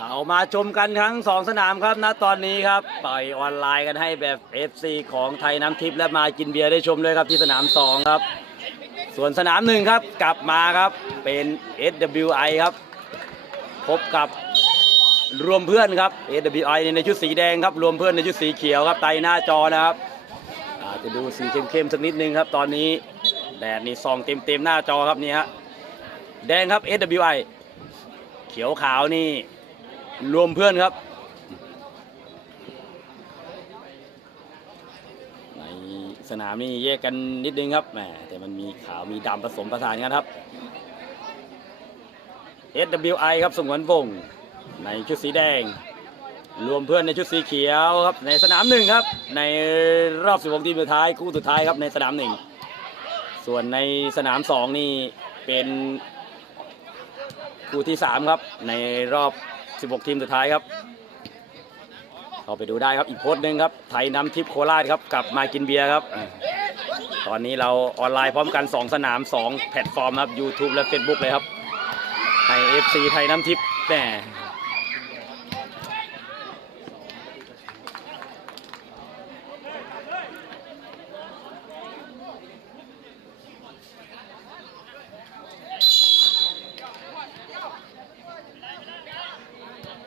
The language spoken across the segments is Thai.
เรามาชมกันทั้งสองสนามครับณตอนนี้ครับปล่อยออนไลน์กันให้แบบ FC ของไทยน้ำทิพย์และมากินเบียร์ได้ชมเลยครับที่สนาม2ครับ ส่วนสนามหนึ่งครับกลับมาครับเป็น SWI ครับ พบกับรวมเพื่อนครับ SWI ในชุดสีแดงครับรวมเพื่อนในชุดสีเขียวครับไตหน้าจอนะครับอาจจะดูสีเข้มๆสักนิดนึงครับ ตอนนี้แดดนี่ส่องเต็มๆหน้าจอครับนี่ฮะแดงครับ SWI เขียวขาวนี่ รวมเพื่อนครับในสนามนี่แยกกันนิดนึงครับแหมแต่มันมีขาวมีดำผสมผสานกันครับ SWI ครับสงวนวงในชุดสีแดง รวมเพื่อนในชุดสีเขียวครับ ในสนามหนึ่งครับ ในรอบ16ทีมสุดท้ายคู่สุดท้ายครับในสนามหนึ่งส่วนในสนามสองนี่เป็นคู่ที่สามครับ ในรอบ 16 ทีมสุดท้ายครับเข้าไปดูได้ครับอีกโพสต์หนึ่งครับไทยน้ำทิพย์โคราชครับกลับมากินเบียร์ครับ ตอนนี้เราออนไลน์พร้อมกัน 2 สนาม 2 แพลตฟอร์มครับ YouTube และ Facebook เลยครับไทย FC ไทยน้ำทิพย์แหม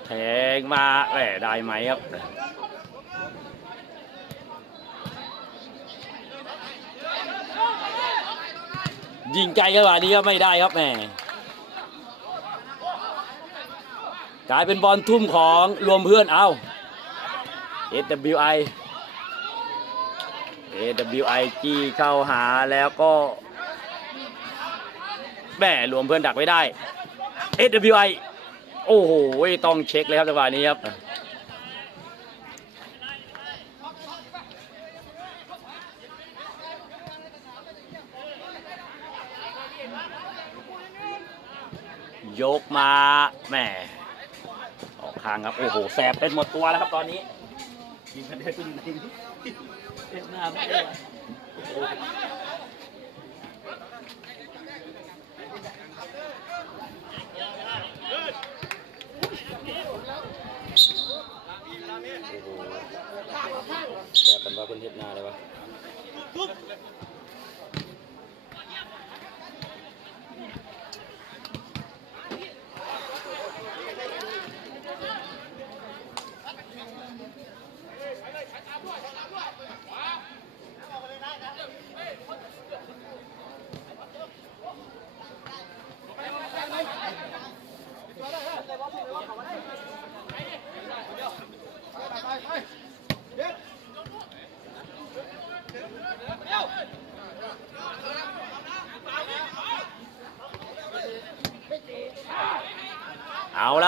แทง มาแหมได้ไหมครับยิงไกลขนาดนี้ก็ไม่ได้ครับแหมกลายเป็นบอลทุ่มของรวมเพื่อนเอา SWI SWI จี้เข้าหาแล้วก็แหม่รวมเพื่อนดักไว้ได้ SWI โอ้โหต้องเช็คเลยครับจังหวะนี้ครับยกมาแหม่ออกข้างครับโอ้โหแสบเป็นหมดตัวแล้วครับตอนนี้ยิงกันเดินขึ้นยิงเต็มหน้าไม่ได้ กันว่าเพิ่นเฮ็ดนาเลยวะ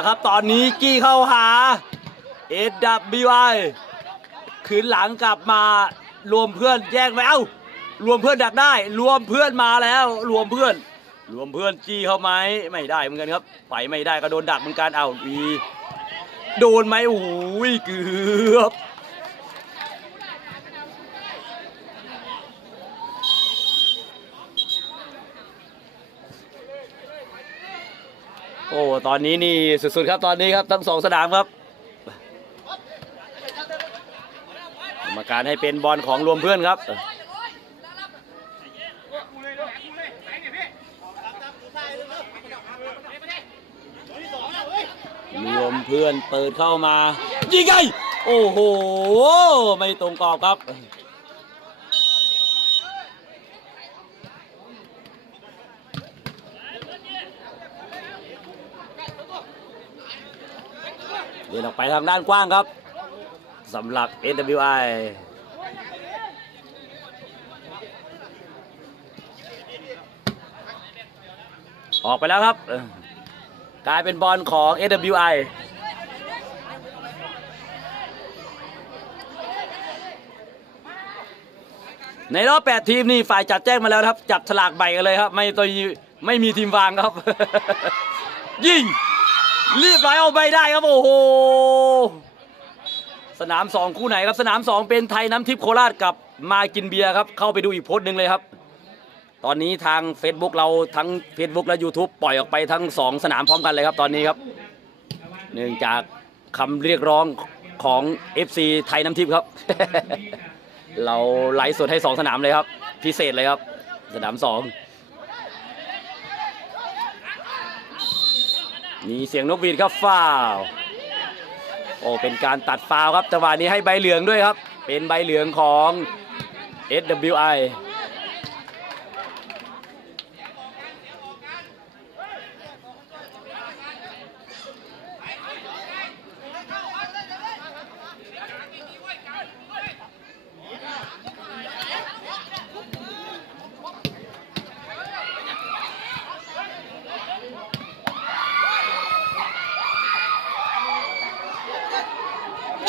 ครับ ตอนนี้กี้เข้าหา SWI คืนหลังกลับมารวมเพื่อนแย่งไปเอ้ารวมเพื่อนดักได้ รวมเพื่อนมาแล้ว รวมเพื่อน รวมเพื่อนจี้เข้าไหมไม่ได้เหมือนกันครับไปไม่ได้ก็โดนดักเหมือนกันเอาวีโดนไหมโอ้ยเกือบ โอ้ตอนนี้นี่สุดๆครับตอนนี้ครับทั้งสองสนามครับกรรมการให้เป็นบอลของรวมเพื่อนครับรวมเพื่อนเปิดเข้ามายิงไงโอ้โห ไม่ตรงกรอบครับ ออกไปทางด้านกว้างครับสำหรับ SWI ออกไปแล้วครับ กลายเป็นบอลของ SWI ในรอบ 8 ทีมนี่ฝ่ายจัดแจ้งมาแล้วครับ จับฉลากใบกันเลยครับ ไม่ตัวไม่มีทีมวางครับ ยิง รีบไหลเอาไปได้ครับโอ้โห สนาม2คู่ไหนครับสนาม2เป็นไทยน้ำทิพย์โคราชกับมากินเบียร์ครับ เข้าไปดูอีกโพสต์หนึ่งเลยครับ ตอนนี้ทาง Facebook เราทั้ง Facebook และ YouTube ปล่อยออกไปทั้ง2สนามพร้อมกันเลยครับตอนนี้ครับ เนื่องจากคำเรียกร้องของ FC ไทยน้ำทิพย์ครับ เราไลฟ์สดให้2สนามเลยครับ พิเศษเลยครับ สนาม2 มีเสียงนกหวีดครับฟาวโอ้เป็นการตัดฟาวครับจังหวะนี้ให้ใบเหลืองด้วยครับ เป็นใบเหลืองของ SWI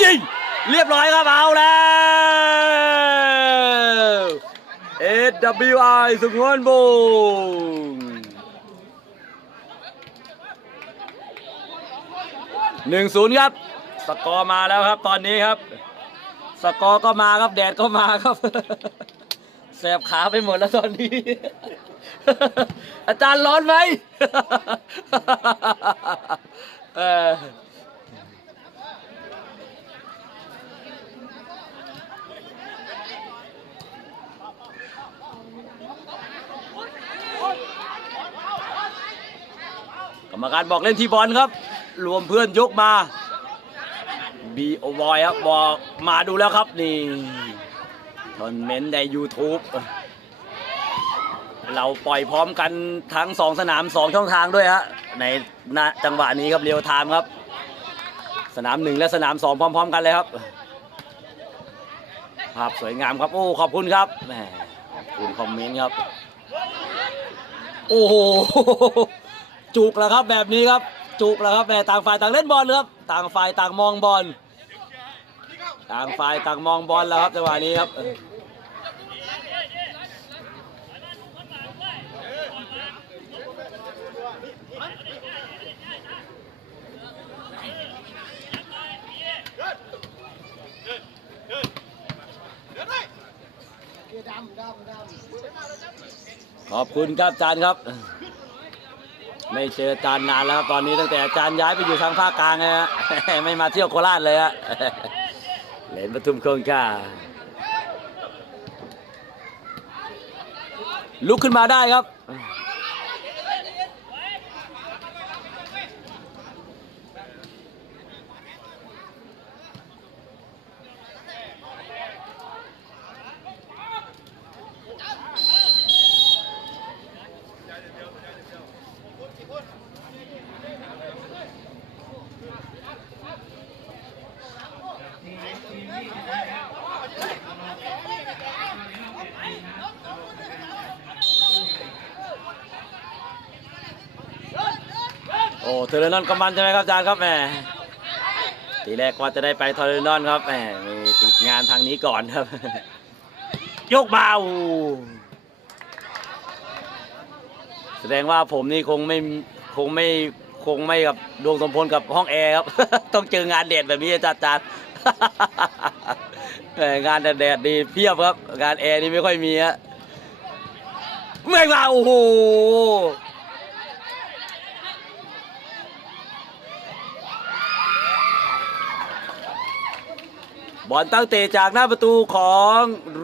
ยิงเรี ยบร้อยครับเอาแล้ว SWI สุขวนบุงหนึ่งศูนย์ครับ สกอร์มาแล้วครับตอนนี้ครับ สกอร์ก็มาครับแดดก็มาครับแสบขาไปหมดแล้วตอนนี้ อาจารย์ร้อนไหม เออ ก รรมการบอกเล่นที่บอลครับ รวมเพื่อนยกมาบีโอบอยครับบอกมาดูแล้วครับนี่คอนเมนต์ใน YouTube เราปล่อยพร้อมกันทั้งสองสนามสองช่องทางด้วยฮะในณจังหวะนี้ครับเรียวไทม์ครับ สนามหนึ่งและสนามสองพร้อม ๆ กันเลยครับภาพสวยงามครับ โอ้ขอบคุณครับแหมขอบคุณคอมเมนต์ครับ โอ้โห จุกแล้วครับแบบนี้ครับจุกแล้วครับแหมต่างฝ่ายต่างเล่นบอลครับต่างฝ่ายต่างมองบอลต่างฝ่ายต่างมองบอลแล้วครับจังหวะนี้ครับขอบคุณครับอาจารย์ครับ ไม่เจออาจารย์นานแล้วครับตอนนี้ตั้งแต่อาจารย์ย้ายไปอยู่ทางภาคกลางเลยฮะไม่มาเที่ยวโคราชเลยฮะเหรนปทุมคงค่าลุกขึ้นมาได้ครับ โอ้เทอร์นก็มันใช่ไหมครับอาจารย์ครับแหมทีแรกว่าจะได้ไปทอร์นอนครับแหมมีติดงานทางนี้ก่อนครับ ยกมาอูแสดงว่าผมนี่คงไม่คงไม่คงไม่กับดวงสมพลกับห้องแอร์ครับ ต้องเจองานเด็ดแบบนี้อาจารย์จารย์งานแดดดีเพียบครับ งานแอร์นี่ไม่ค่อยมีฮะไม่มาโอ้โห บอลตั้งเตะจากหน้าประตูของ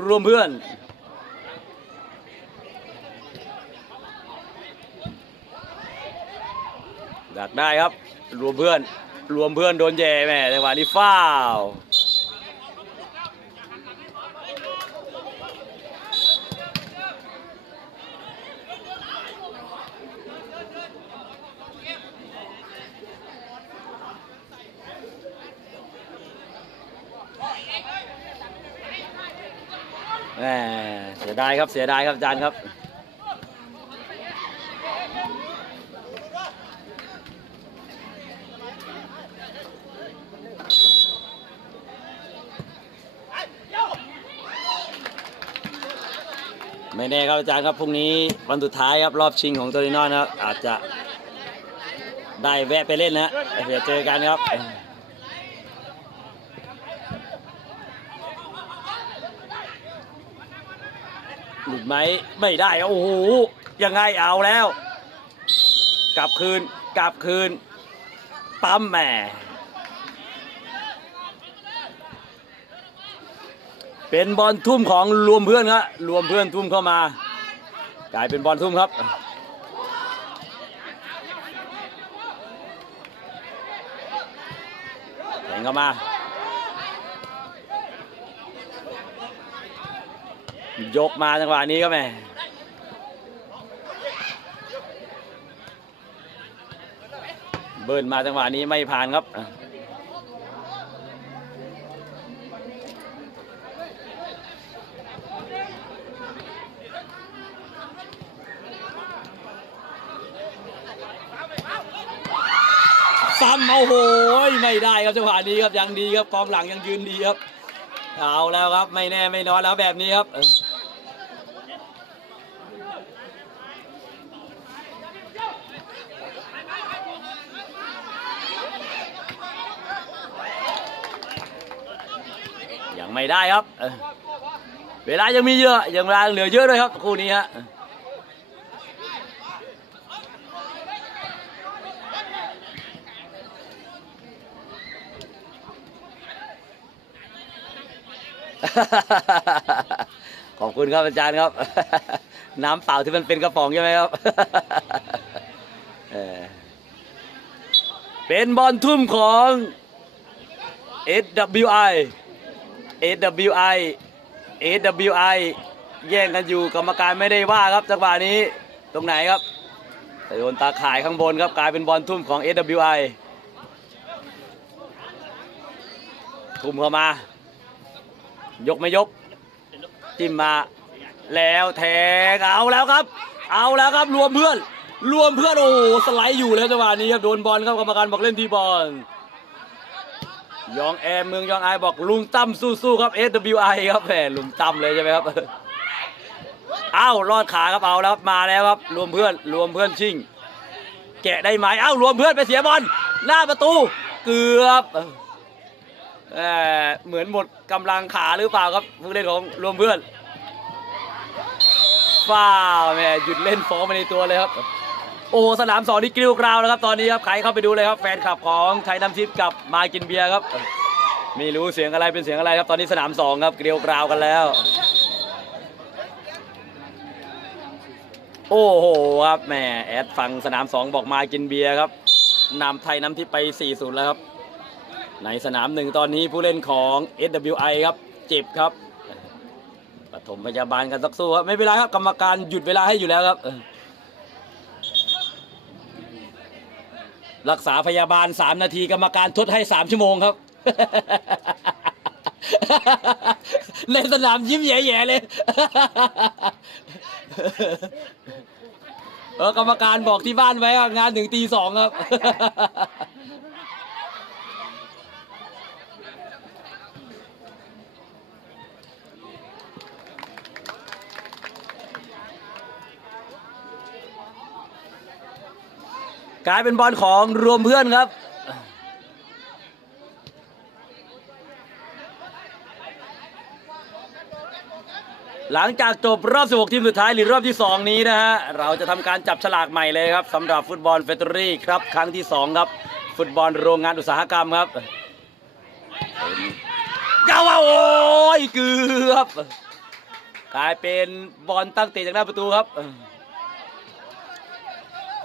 รวมเพื่อน ดักได้ครับ รวมเพื่อน รวมเพื่อนโดนแย่แม่จังหวะนี้ฟ้าว เสียดายครับเสียดายครับอาจารย์ครับไม่แน่ครับอาจารย์ครับพรุ่งนี้วันสุดท้ายครับรอบชิงของโตริโนอนนะครับอาจจะได้แวะไปเล่นนะเดี๋ยวเจอกันครับ ดไหมไม่ได้โอ้โหยังไงเอาแล้ว กลับคืนกลับคืน ปั๊มแหมเป็นบอลทุ่มของรวมเพื่อนครับรวมเพื่อนทุ่มเข้ามา กลายเป็นบอลทุ่มครับแข่งเข้ามา ยกมาจังหวะนี้ก็แม่เบิร์นมาจังหวะนี้ไม่ผ่านครับซ้ำเอาโหยไม่ได้ครับจังหวะนี้ครับยังดีครับกองหลังยังยืนดีครับ เอาแล้วครับไม่แน่ไม่นอนแล้วแบบนี้ครับยังไม่ได้ครับเออเวลายังมีเยอะยังเวลาเหลือเยอะด้วยครับคู่นี้ฮะ ขอบคุณครับอาจารย์ครับ น้ำเปล่าที่มันเป็นกระป๋องใช่ไหมครับเป็นบอลทุ่มของ SWI SWI SWI แย่งกันอยู่กรรมการไม่ได้ว่าครับจังหวะนี้ตรงไหนครับแต่โยนตาข่ายข้างบนครับกลายเป็นบอลทุ่มของ SWI ทุ่มเข้ามา ยกไม่ยก จิ้มมาแล้วแทงเอาแล้วครับ เอาแล้วครับรวมเพื่อน รวมเพื่อนโอ้สไลด์อยู่แล้วจังหวะนี้ครับโดนบอลครับกรรมการบอกเล่นที่บอลยองแอมเมืองยองไอบอกลุงตั้มสู้ๆครับ SWI ครับแหมลุงตั้มเลยใช่ไหมครับอ้าวรอดขาครับเอาแล้วมาแล้วครับ รวมเพื่อนรวมเพื่อนชิงแกะได้ไหมอ้าวรวมเพื่อนไปเสียบอลหน้าประตูเกือบ เอ่เหมือนหมดกำลังขาหรือเปล่าครับผู้เล่นของรวมเพื่อนฟ้าแม่หยุดเล่นฟ้องไปในตัวเลยครับ โอ้สนามสองนี่กริ้วกราวแล้วครับตอนนี้ครับใครเข้าไปดูเลยครับแฟนคลับของไทยน้ำทิพย์กับมากินเบียร์ครับไม่รู้เสียงอะไรเป็นเสียงอะไรครับตอนนี้สนามสองครับเกลียวกราวกันแล้ว โอ้โหครับแหมแอดฟังสนามสองบอกมากินเบียร์ครับนำไทยน้ำทิพย์ไป4-0แล้วครับ ในสนามหนึ่งตอนนี้ผู้เล่นของ SWI ครับ เจ็บครับปฐมพยาบาลกันสักสู้ครับไม่เป็นไรครับกรรมการหยุดเวลาให้อยู่แล้วครับรักษาพยาบาล 3 นาทีกรรมการทดให้ 3 ชั่วโมงครับ ในสนามยิ้มแย่ๆเลยเออกรรมการบอกที่บ้านไว้งานถึงตีสองครับ กลายเป็นบอลของรวมเพื่อนครับหลังจากจบรอบ 16 ทีมสุดท้ายหรือรอบที่ 2 นี้นะฮะ เราจะทำการจับฉลากใหม่เลยครับสำหรับฟุตบอลเฟเตอรี่ครับ ครั้งที่ 2 ครับ ฟุตบอลโรงงานอุตสาหกรรมครับยาวโอ้ยเกือบกลายเป็นบอลตั้งเตะจากหน้าประตูครับ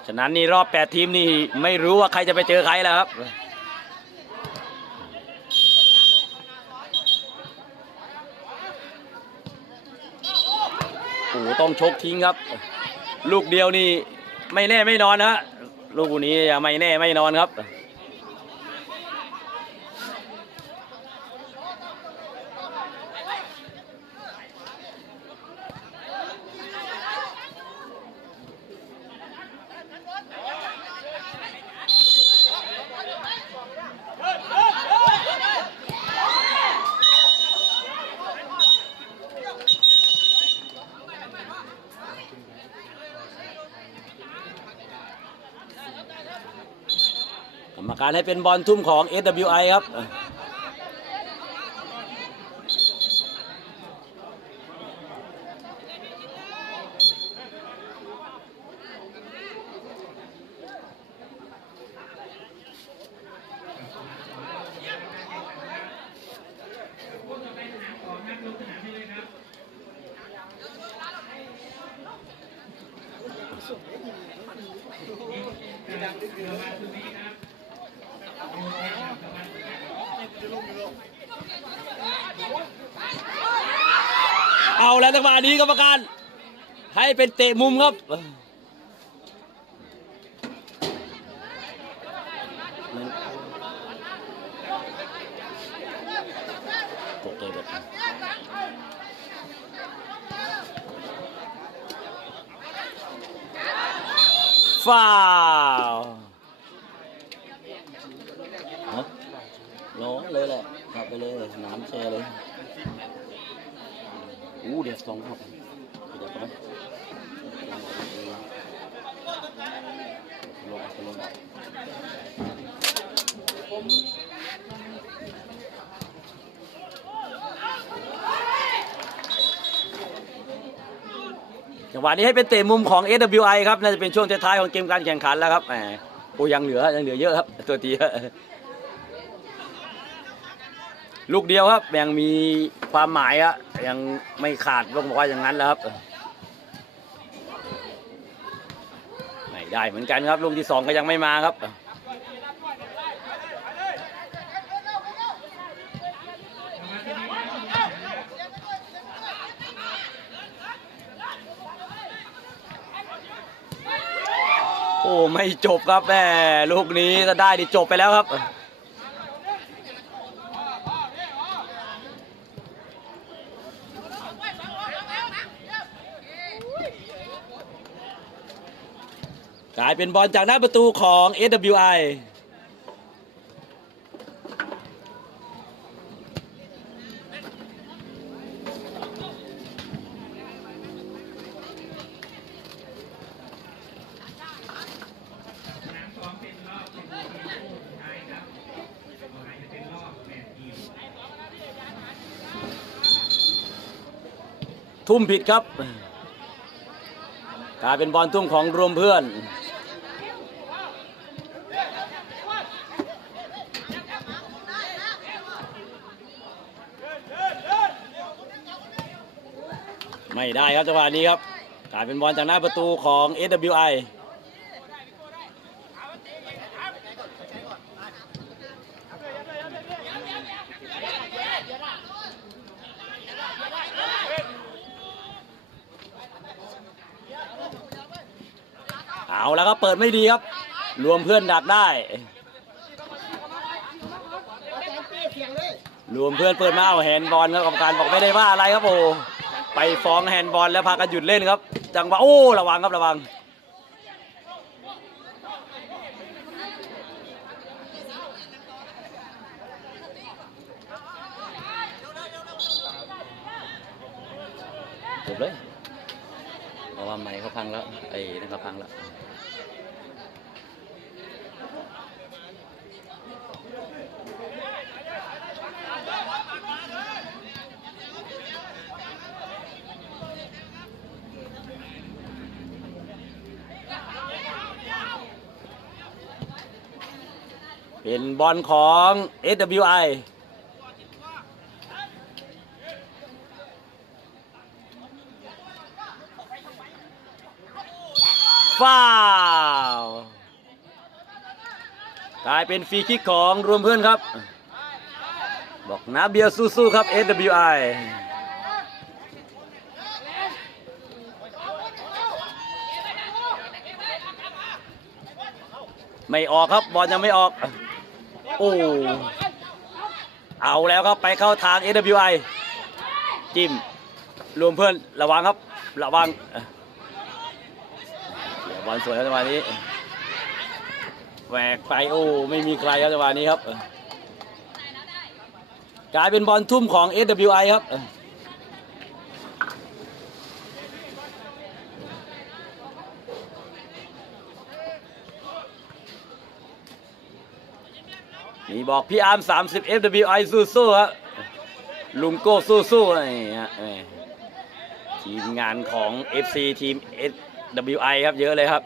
ฉะนั้นนี่รอบ 8 ทีมนี่ไม่รู้ว่าใครจะไปเจอใครแล้วครับโอ้โหต้องชกทิ้งครับ ลูกเดียวนี่ไม่แน่ไม่นอนนะฮะลูกนี้ไม่แน่ไม่นอนครับ ให้เป็นบอลทุ่มของ SWI ครับ เอาแล้วจังหวะนี้ก รรมการ ให้เป็นเตะมุมครับ ฟาวร้องเลยแหละขับไปเลย น้ำแช่เลย อู้เดี๋ยวสองครับเดี๋ยวไปลงลงจังหวะนี้ให้เป็นเตะมุมของ SWI ครับ น่าจะเป็นช่วงท้ายๆของเกมการแข่งขันแล้วครับแหมโอ้ยังเหลือยังเหลือเยอะครับ ตัวตี ลูกเดียวครับยังมีความหมายอะยังไม่ขาดต้องบอกว่าอย่างนั้นแล้วครับไม่ได้เหมือนกันครับลูกที่สองก็ยังไม่มาครับโอ้ไม่จบครับแม่ลูกนี้ถ้าได้ดิจบไปแล้วครับ กลาย เป็นบอลจากหน้าประตูของ SWI ทุ่มผิดครับกลายเป็นบอลทุ่มของรวมเพื่อน ไม่ได้ครับจังหวะนี้ครับกลายเป็นบอลจากหน้าประตูของ SWI เอาแล้วครับเปิดไม่ดีครับ รวมเพื่อนดักได้ รวมเพื่อนเปิดมาเอาแฮนบอลครับกรรมการบอกไม่ได้ว่าอะไรครับโอ้ ไปฟ้องแฮนด์บอลแล้วพากันหยุดเล่นครับ จังหวะโอ้ระวังครับระวัง จบเลยเพราะว่าไม้เขาพังแล้ว ไอ้นั่นเขาพังแล้ว เป็นบอลของ SWI ฟาวกลายเป็นฟรีคิกของรวมเพื่อนครับ บอกนาเบียร์สู้ๆครับ SWI ไม่ออกครับบอลยังไม่ออก โอ้เอาแล้วครับไปเข้าทาง SWI จิ้มรวมเพื่อนระวังครับระวังเสียบอลสวยครับจังหวะนี้แหวกไปโอ้ไม่มีใครครับจังหวะนี้ครับกลายเป็นบอลทุ่มของ SWI ครับ นี่บอกพี่อาร์ม30 FWI สู้ๆฮะลุงโก้สู้ๆนี่ฮะทีมงานของ FC ทีม SWI ครับเยอะเลยครับ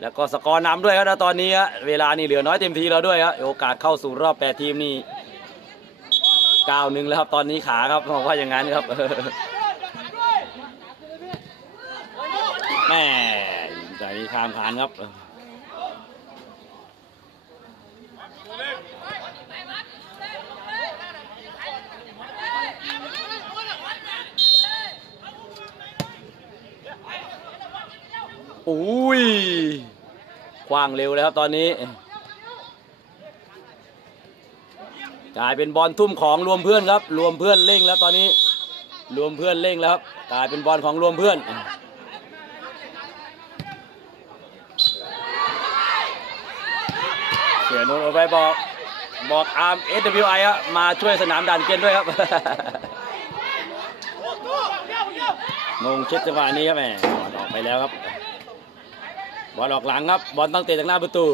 แล้วก็สกอร์นำด้วยครับตอนนี้ฮะเวลานี่เหลือน้อยเต็มทีแล้วด้วยฮะโอกาสเข้าสู่รอบ 8 ทีมนี่ก้าวหนึ่งแล้วครับตอนนี้ขาครับบอกว่าอย่างนั้นครับแม่ใจนี้ข้ามขานครับ อุ้ยคว้างเร็วเลยครับตอนนี้กลายเป็นบอลทุ่มของรวมเพื่อนครับ รวมเพื่อนเร่งแล้วตอนนี้ รวมเพื่อนเร่งแล้วครับกลายเป็นบอลของรวมเพื่อนเสียโนนโอไปบอกบอกอาร์ม SWI อะมาช่วยสนามด่านเกณฑ์ด้วยครับงงเช็ดจังหวะนี้ครับแม่ออกไปแล้วครับ บอลออกหลังครับ บอลต้องเตะจากหน้าประตู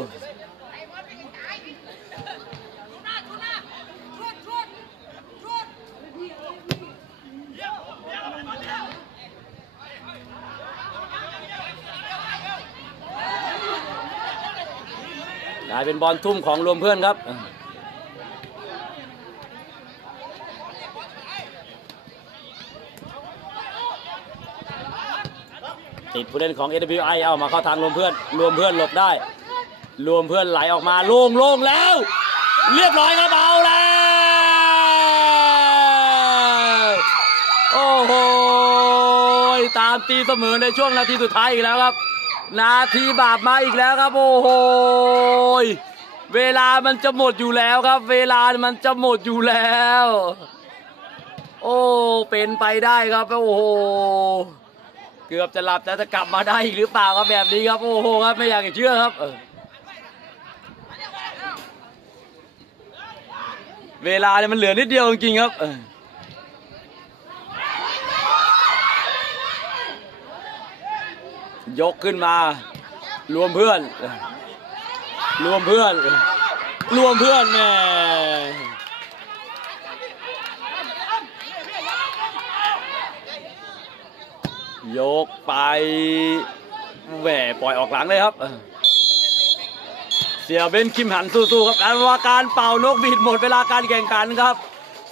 กลายเป็นบอลทุ่มของรวมเพื่อนครับ ติดผู้เล่นของ AWI เอามาเข้าทางรวมเพื่อน รวมเพื่อนหลบได้ รวมเพื่อนไหลออกมาโล่งโล่งแล้ว เรียบร้อยครับเอาแล้วโอ้โหตามตีเสมอในช่วงนาทีสุดท้ายอีกแล้วครับ นาทีบาปมาอีกแล้วครับโอ้โหเวลามันจะหมดอยู่แล้วครับ เวลามันจะหมดอยู่แล้ว โอ้เป็นไปได้ครับโอ้โห เกือบจะหลับแต่จะกลับมาได้อีกหรือเปล่าครับแบบนี้ครับโอ้โหครับไม่อยากจะเชื่อครับเวลาเนี่ยมันเหลือนิดเดียวจริงๆครับยกขึ้นมา รวมเพื่อน รวมเพื่อน รวมเพื่อนแม่ ยกไปแหวปล่อยออกหลังเลยครับ เสียเบนคิมหันสู้ๆครับการว่าการเป่านกบีดหมดเวลาการแข่งขันครับ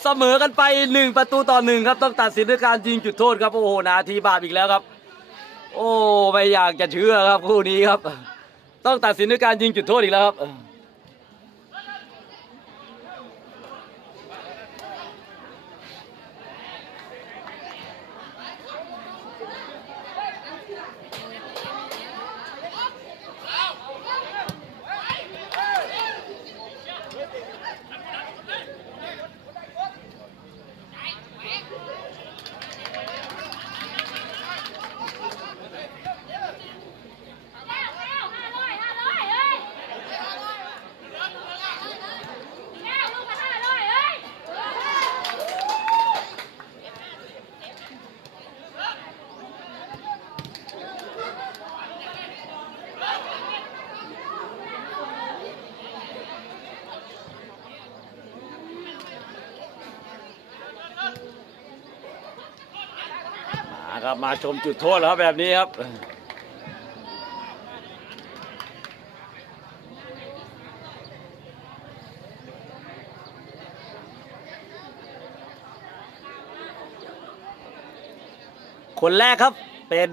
เสมอกันไปหนึ่งประตูต่อหนึ่งครับต้องตัดสินด้วยการยิงจุดโทษครับ โอ้โหนาทีบาปอีกแล้วครับ โอ้ไม่อยากจะเชื่อครับคู่นี้ครับ ต้องตัดสินด้วยการยิงจุดโทษอีกแล้วครับ ครับมาชมจุดโทษแล้วครับแบบนี้ครับคนแรกครับเป็น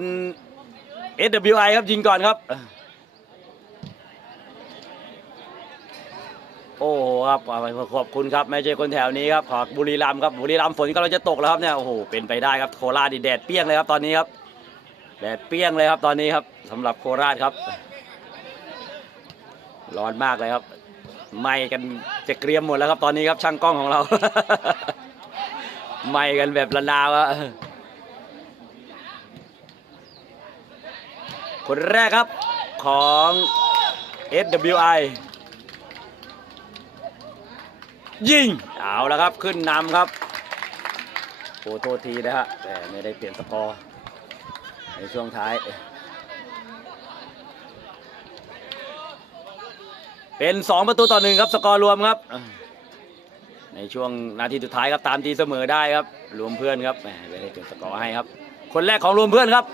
SWI ครับยิงก่อนครับ โอ้โหครับขอบคุณครับไม่ใช่คนแถวนี้ครับขอบุรีรัมย์ครับบุรีรัมย์ฝนกำลังจะตกแล้วครับเนี่ยโอ้โหเป็นไปได้ครับโคราชดีแดดเปรี้ยงเลยครับตอนนี้ครับแดดเปรี้ยงเลยครับตอนนี้ครับสำหรับโคราชครับ ร้อนมากเลยครับไหมกันจะเกรียมหมดแล้วครับตอนนี้ครับช่างกล้องของเราไหมกันแบบระนาวอะคนแรกครับของ SWI ยิง เอาแล้วครับขึ้นนำครับโอ้โทษทีนะฮะแต่ไม่ได้เปลี่ยนสกอร์ในช่วงท้าย เป็น 2 ประตูต่อหนึ่งครับสกอร์รวมครับ ในช่วงนาทีสุดท้ายครับตามตีเสมอได้ครับ รวมเพื่อนครับไม่ได้เปลี่ยนสกอร์ให้ครับ คนแรกของรวมเพื่อนครับ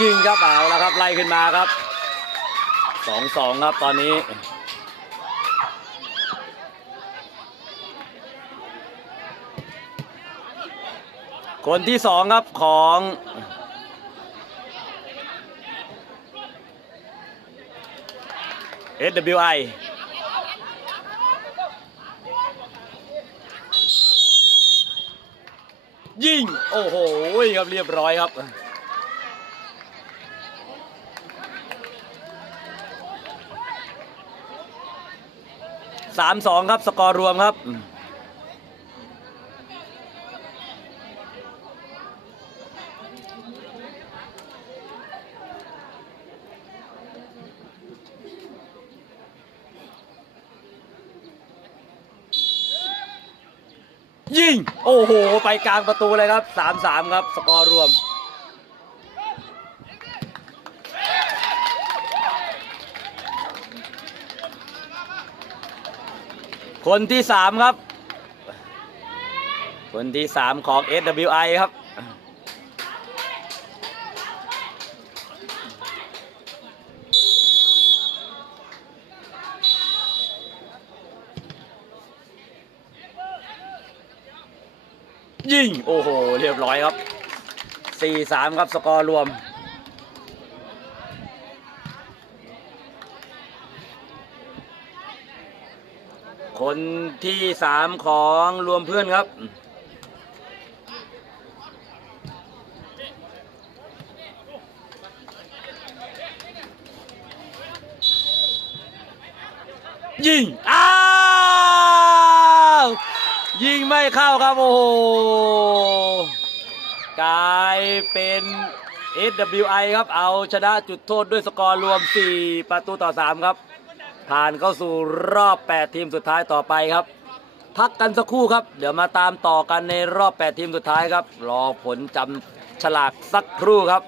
ยิงครับเอาแล้วครับไล่ขึ้นมาครับ สองสองครับตอนนี้คนที่สองครับของ SWI ยิง โอ้โหครับเรียบร้อยครับ สามสองครับสกอร์รวมครับยิง โอ้โห ไปกลางประตูเลยครับสามสามครับ สกอร์รวม คนที่สามครับ คนที่สามของ SWI ครับ ยิง โอ้โห เรียบร้อยครับ 4-3 ครับ สกอร์รวม คนที่สามของรวมเพื่อนครับ ยิง อ้าว ยิงไม่เข้าครับ โอ้โห กลายเป็น SWI ครับ เอาชนะจุดโทษด้วยสกอร์รวม 4 ประตูต่อ 3 ครับ ผ่านเข้าสู่รอบ 8 ทีมสุดท้ายต่อไปครับ พักกันสักครู่ครับ เดี๋ยวมาตามต่อกันในรอบ 8 ทีมสุดท้ายครับ รอผลจำฉลากสักครู่ครับ